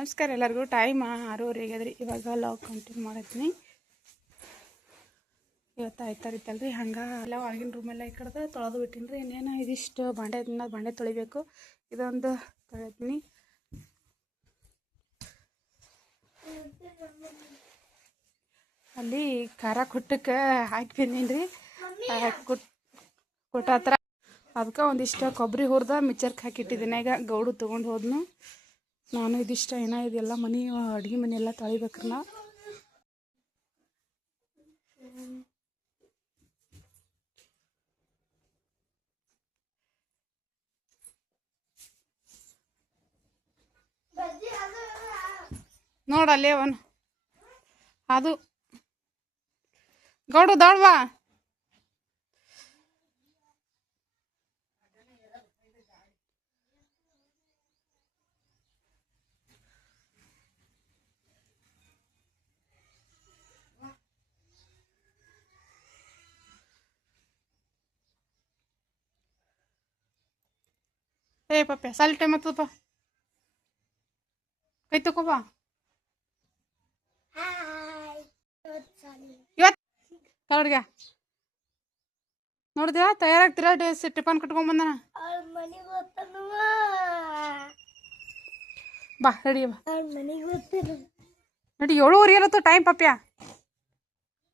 ನಮಸ್ಕಾರ ಎಲ್ಲರಿಗೂ. ಟೈಮ್ ಆರೂವರೆಗೆ ಅದ್ರಿ ಇವಾಗ ಲಾಗ್ ಕಂಟಿನ್ಯೂ ಮಾಡತ್ತೀನಿ. ಇವತ್ತು ಆಯ್ತಾರಿತ್ತಲ್ರಿ ಹಂಗೆ ಎಲ್ಲ ಒಳಗಿನ ರೂಮೆಲ್ಲ ಈ ಕಡೆದ ತೊಳೆದು ಬಿಟ್ಟಿನಿ ರೀ. ಇನ್ನೇನು ಇದಿಷ್ಟು ಬಾಂಡೆ ಬಾಂಡೆ ತೊಳಿಬೇಕು. ಇದೊಂದು ತೊಳಿತೀನಿ. ಅಲ್ಲಿ ಖಾರ ಕುಟ್ಟಕ್ಕೆ ಹಾಕಿ ಬಂದೀನಿ ರೀ. ಕುಟ್ ಕೊಟ್ಟ ಹತ್ರ ಅದಕ್ಕೆ ಒಂದಿಷ್ಟು ಕೊಬ್ಬರಿ ಹುರಿದ ಮಿಕ್ಚರ್ಗೆ ಹಾಕಿಟ್ಟಿದ್ದೀನಿ ಈಗ ಗೌಡು ತೊಗೊಂಡು ಹೋದ್ನು. ನಾನು ಇದಿಷ್ಟ, ಏನ ಇದೆಲ್ಲ ಮನೆ ಅಡುಗೆ ಮನೆ ಎಲ್ಲ ತೊಳಿಬೇಕ್ರಿ ನಾ. ನೋಡಲ್ಲೇ ಅವನು. ಅದು. ಗೌಡು ದೊಡ್ವಾ ಏ ಪಪ್ಪ ಸಾಲಿ ಟೈಮ್ ಆಗ್ತದಪ್ಪ ಕೈ ತಗೋಬಾ ಇವತ್ತು ಕರಡ್ಗ ನೋಡಿದ್ಯಾ? ತಯಾರಾಗ್ತೀರಾ? ಡೇಸ್ ಟಿಫನ್ ಮನೆಗೆ ಗೊತ್ತಲ್ವ ಬಾ ರೆಡಿ ಬಾ. ನಡಿ ಏಳುವರೆ ಇರತ್ತು ಟೈಮ್ ಪಪ್ಯ.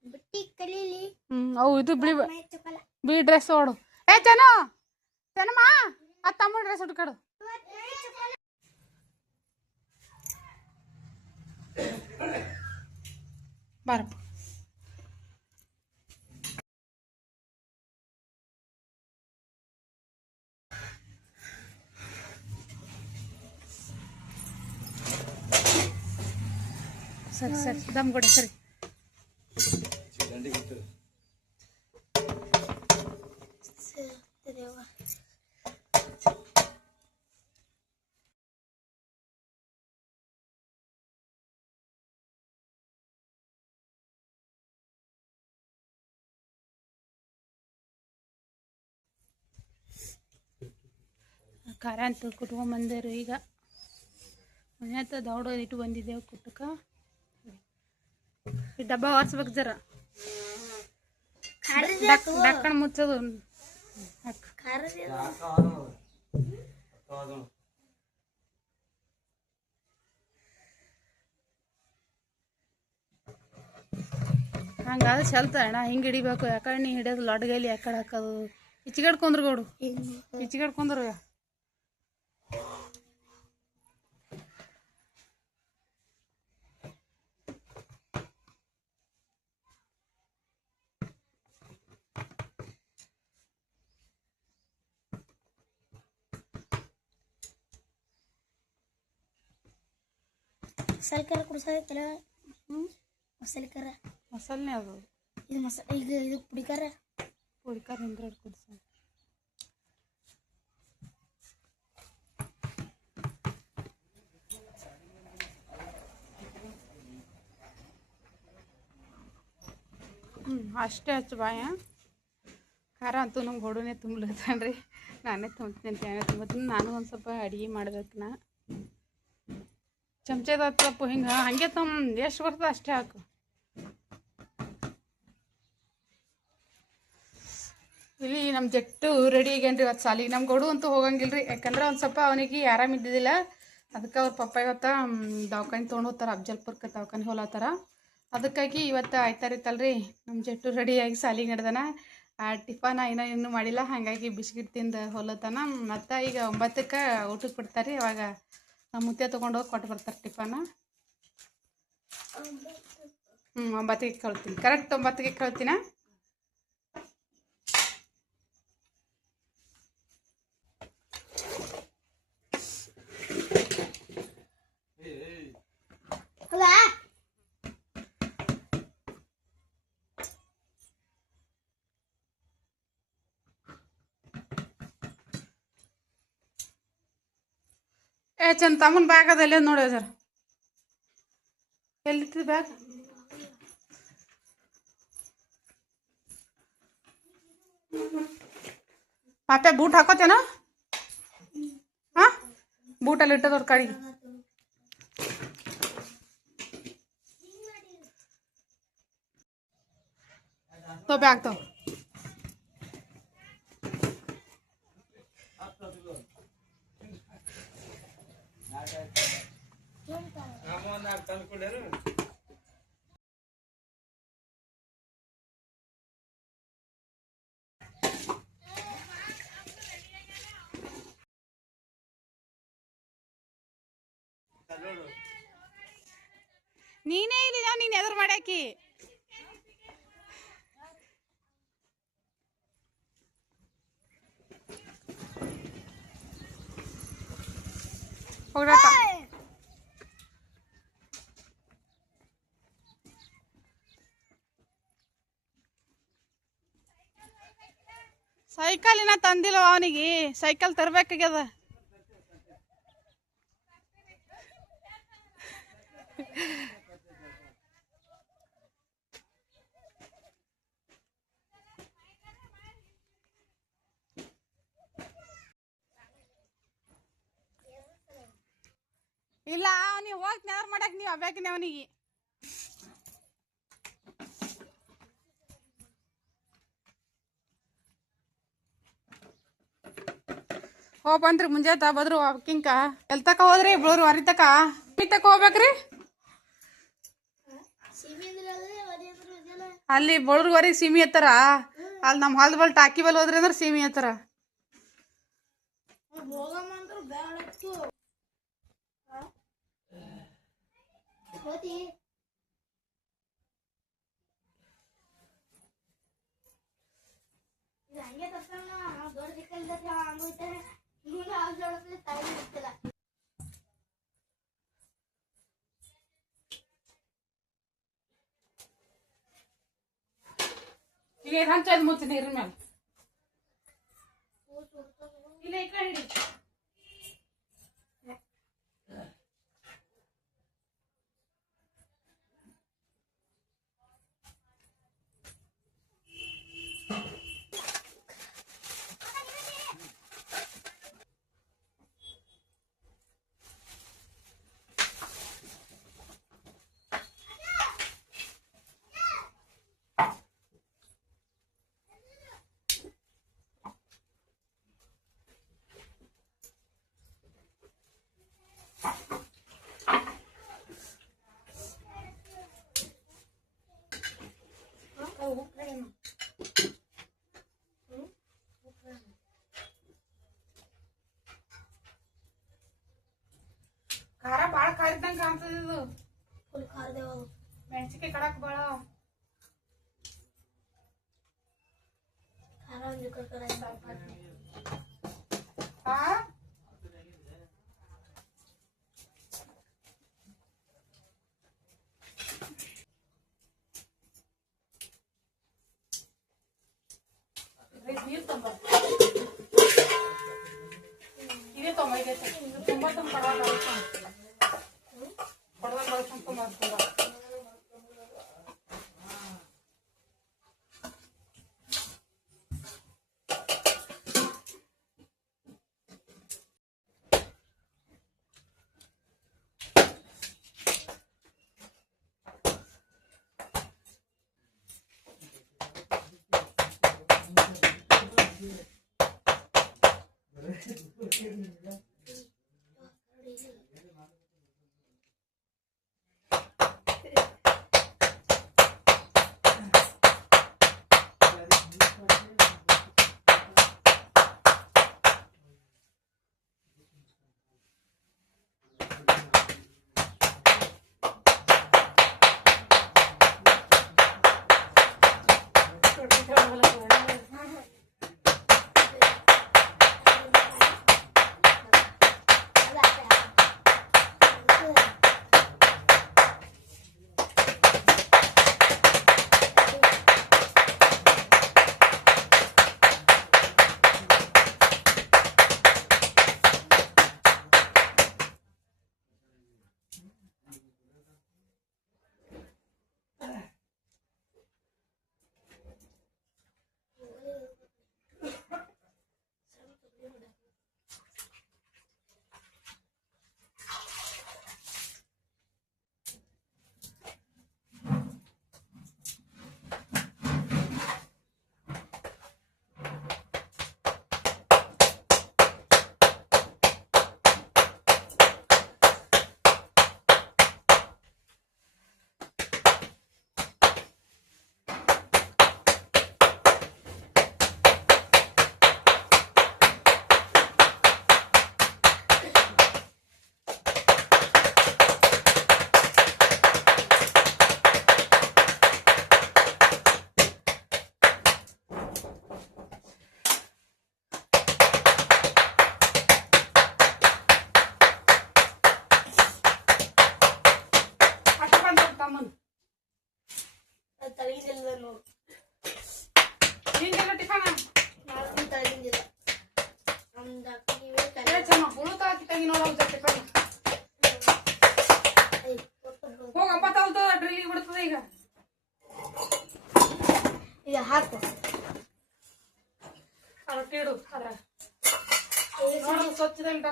ಬಟ್ಟಿ ಕಲೀಲಿ. ಹ್ಞೂ ಅವು ಇದು ಬಿಳಿ ಬಿಳಿ ಡ್ರೆಸ್ ಓಡು ಏ ಜನು ಜನಮ್ಮ ಆ ತಮ್ಮ ಡ್ರೆಸ್ ಉಟ್ಕೊಡು. ಬಾರಪ್ಪ. ಸರಿ ಸರಿ ದಮ್ ಕೊಡಿ ಸರಿ. ಖಾರ ಅಂತ ಕುಟ್ಕೊಂಬಂದರು ಈಗ. ಮನೆ ಹತ್ರ ದೌಡ ಇಟ್ಟು ಬಂದಿದ್ದೇವೆ ಕುಟ್ಟಕ. ಈ ಡಬ್ಬ ಒರೆಸ್ಬೇಕು ಜರ. ಡಕ್ ಡಕ್ಕಣ ಮುಚ್ಚೋದು. ಹಂಗಾದ್ರೆ ಚಲ್ತ ಅಣ್ಣ, ಹಿಂಗೆ ಹಿಡಿಬೇಕು. ಯಾಕಡೆ ನೀ ಹಿಡಿಯೋದು ಲಡ್ಗೈಲಿ ಯಾಕಡೆ ಹಾಕೋದು? ಇಚ್ಚಿಗಡ್ ಗೌಡು ಗೋಡು ಇಚ್ಚಿಗಡ್ ಕುಂದ್ರ ಮಸಾಲೆ ಖಾರ ಕುಡ್ಸೋದು ಕಲ ಹ್ಞೂ ಮಸಾಲೆ ಖಾರ ಮಸಾಲೆನೇ ಅದು ಇದು ಮಸ ಈಗ ಇದು ಅಷ್ಟೇ ಹಚ್ಚು ಬಾಯ. ಖಾರ ಅಂತೂ ನಮ್ಗೆ ಹೊಡೋನೇ ರೀ ನಾನೇ ತುಂಬ್ತೀನಿ ನಾನೇ ತುಂಬತ್ತೀನಿ ನಾನು ಒಂದು ಸ್ವಲ್ಪ ಅಡುಗೆ ಮಾಡ್ಬೇಕು ನಾ ಚಮಚದ ತಪ್ಪು ಹಿಂಗೆ, ಹಾಗೆ ತಮ್ಮ ಎಷ್ಟು ಬರ್ತದೆ ಅಷ್ಟೇ ಹಾಕು. ಇಲ್ಲಿ ನಮ್ಮ ಜಟ್ಟು ರೆಡಿ ಆಗ್ಯಾನ್ರಿ ಇವತ್ತು ಸಾಲಿಗೆ. ನಮ್ಮ ಗೋಡು ಅಂತೂ ಹೋಗಂಗಿಲ್ಲ ರೀ ಯಾಕಂದ್ರೆ ಒಂದು ಸ್ವಲ್ಪ ಅವನಿಗೆ ಆರಾಮ ಇದ್ದಿದ್ದಿಲ್ಲ. ಅದಕ್ಕೆ ಅವ್ರ ಪಪ್ಪ ಇವತ್ತು ದವಾಖಾನೆ ತೊಗೊಂಡು ಹೋಗ್ತಾರೆ, ಅಫ್ಜಲ್ಪುರ್ಕ ದವಾಖಾನೆ ಹೋಲತ್ತಾರ ಅದಕ್ಕಾಗಿ ಇವತ್ತು ಆಯ್ತಾರಿತ್ತಲ್ರಿ ನಮ್ಮ ಜಟ್ಟು ರೆಡಿಯಾಗಿ ಸಾಲಿಗೆ ನಡೆದಾನ. ಆ ಟಿಫನ್ ಏನೋ ಇನ್ನೂ ಮಾಡಿಲ್ಲ. ಹಾಗಾಗಿ ಬಿಸ್ಕಿಟ್ ತಿಂದು ಹೊಲತಾನ. ಮತ್ತು ಈಗ ಒಂಬತ್ತಕ್ಕೆ ಊಟಕ್ಕೆ ಬಿಡ್ತಾರೆ ಅವಾಗ ನಮ್ಮ ಮುತ್ತೆ ತೊಗೊಂಡು ಹೋಗಿ ಕೊಟ್ಟು ಬರ್ತಾರೆ ಟಿಫಾನ. ಹ್ಞೂ ಒಂಬತ್ತಿಗೆ ಕಳ್ತೀನಿ. ಕರೆಕ್ಟ್ ಒಂಬತ್ತಿಗೆ ಕಳ್ತೀನ? ಏ ಚಂದ ತಮ್ಮನ ಬ್ಯಾಗ್ ಅದ ಎಲ್ಲೇ ನೋಡಿ ಸರ್ ಎಲ್ಲಿತ್ತು ಬ್ಯಾಗ್ ಪಾಪೆ ಬೂಟ್ ಹಾಕೋತೇನ ಹಾ ಅಲ್ಲಿ ಇಟ್ಟದವ್ರ ಕಡೆಗೆ ತೋ ಬ್ಯಾಗ್ ತೋ ನೀನೇ ಇಲ್ಲಿ ನೀನು ಎದುರು ಮಾಡಾಕಿ ಸೈಕಲ್ ಇನ್ನ ತಂದಿಲ್ಲ ಅವನಿಗೆ. ಸೈಕಲ್ ತರ್ಬೇಕಾಗ್ಯದ ಇಲ್ಲ ಅವನಿಗೆ ಹೋಗಿ ಅಬ್ಯಾಕಿನ ಅವನಿಗೆ. ಹೋ, ಬಂದ್ರಿ ಮುಂಜಾತ ಬದ್ರು ಅಕ್ಕಿಂಕ ಎಲ್ ತಕ ಹೋದ್ರಿ ಇಬ್ಳೂರು ವರಿ ತಕ ಹೋಗ್ಬೇಕ್ರಿ? ಅಲ್ಲಿ ಬಳುರ್ವರೆಗೆ ಸೀಮಿ ಎತ್ತಾರ ಅಲ್ಲಿ ನಮ್ಮ ಹೊಲ್ದ ಬಲ್ ಟಾಕಿ ಬಲ್ ಹೋದ್ರಿ ಅಂದ್ರೆ ಸೀಮಿ ಎತ್ತಾರ ಹೋಗಮ್ಮ ಅಂದ್ರೆ ಬೇಡತ್ತು ಹೋತಿ ಇದು ಹಂಗೆ ತರ್ತಾನ ದೊಡ್ಡ ದಿಕ್ಕಲ್ದ ಹಂಗೋಯ್ತಾರೆ ಇವನು ಹಾಲು ಜೋಡಿಸ್ಲಿ ತಾಯಿ ಇರ್ತಿಲ್ಲ ಈಗ ಹಂಚದ್ ಮುಚ್ಚ ನೀರಿನ ಮೇಲೆ ಖಾರ ಒಂದು ಕರ್ಕರ ಆ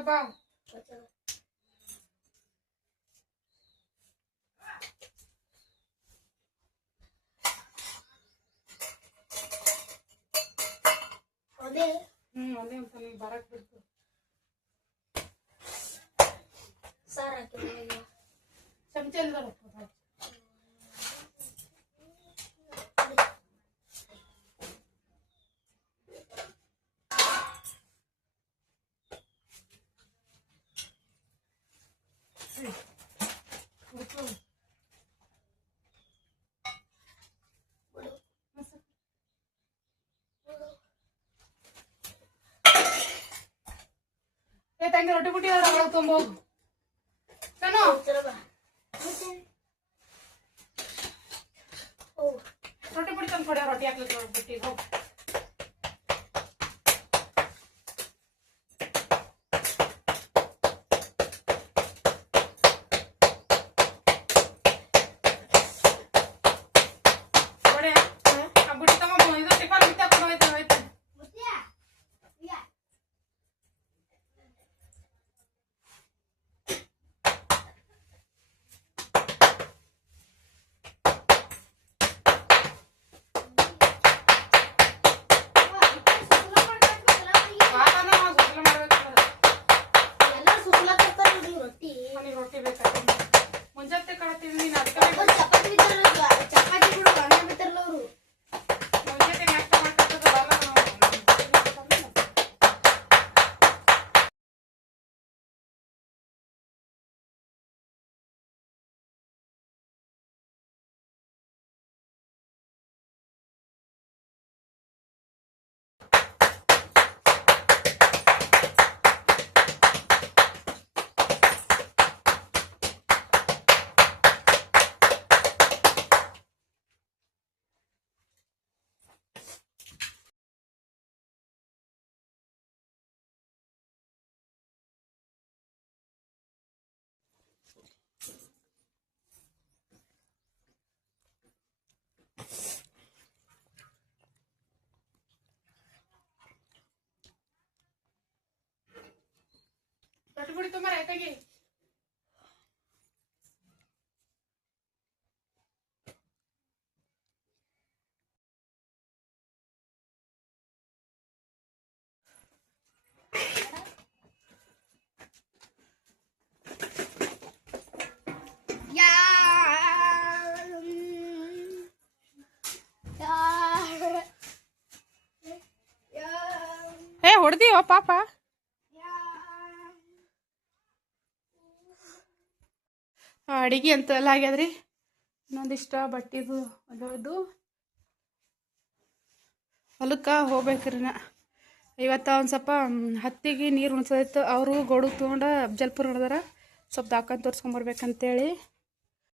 ಸ್ವಚ್ಛದಲ್ಲಿ ಡಬ್ಬ ಅದೇ ಹ್ಮ್ ಒಂದೇ ಒಂದು ಸಲ ಬರಕ್ ಬಿಡ್ತು ಸಾರ್ ಹಾಕಿ ಚಮಚ ಇಲ್ದಲ್ಲ ತಂಗಿ ರೊಟ್ಟಿ ಬುಟ್ಟಿ ಅದ್ರ ಒಳಗೆ ತುಂಬೋಗು ಕಣೋ ರೊಟ್ಟಿ ಬುಟ್ಟಿ ತಂದು ಕೊಡ ರೊಟ್ಟಿ ಹಾಕ್ಲಿಕ್ಕೆ ಬುಟ್ಟಿ ಹೋಗಿ ಕೊಡೆ ಆ ಬುಟ್ಟಿ ತಗೊಂಡು ಇದು ಟಿಫನ್ ಬಿಟ್ಟು ತಗೊಂಡು ಹೋಯ್ತು ಹೋಯ್ತು ಮುತ್ಯ ಈಗ ವಾತಾನ ಸುತ್ತಲ ಮಾಡ್ಬೇಕಂದ್ರೆ ಎಲ್ಲರೂ ಸುಸ್ಲಾಕತ್ತಾರ ನೋಡಿ ರೊಟ್ಟಿ ನನಗೆ ರೊಟ್ಟಿ ಬೇಕಾಗ್ತದೆ ಮುಂಜಾನೆ ಕಳತೀನಿ ನೀನು ಅದಕ್ಕೆ ಅವ್ರು ರೊಟ್ಟಿ ಬಿಡಿ ತುಂಬ ರೈತಾಗಿ ಏ ಹೊಡೆದಿವ ಪಾಪ ಅಡಿಗೆ ಅಂತ ಎಲ್ಲ ಆಗ್ಯದ್ರಿ. ಇನ್ನೊಂದಿಷ್ಟ ಬಟ್ಟಿದು ಅದು ಹೊಲಕ್ಕೆ ಹೋಗ್ಬೇಕ್ರಿ ನಾ. ಇವತ್ತು ಒಂದು ಸ್ವಲ್ಪ ಹತ್ತಿಗೆ ನೀರು ಉಣ್ಸೋದಿತ್ತು. ಅವರು ಗೋಡು ತೊಗೊಂಡು ಅಫ್ಜಲ್ಪುರ್ ನೋಡಿದಾರ. ಸ್ವಲ್ಪ ದಾಖಲೆ ತೋರಿಸ್ಕೊಂಬರ್ಬೇಕಂತೇಳಿ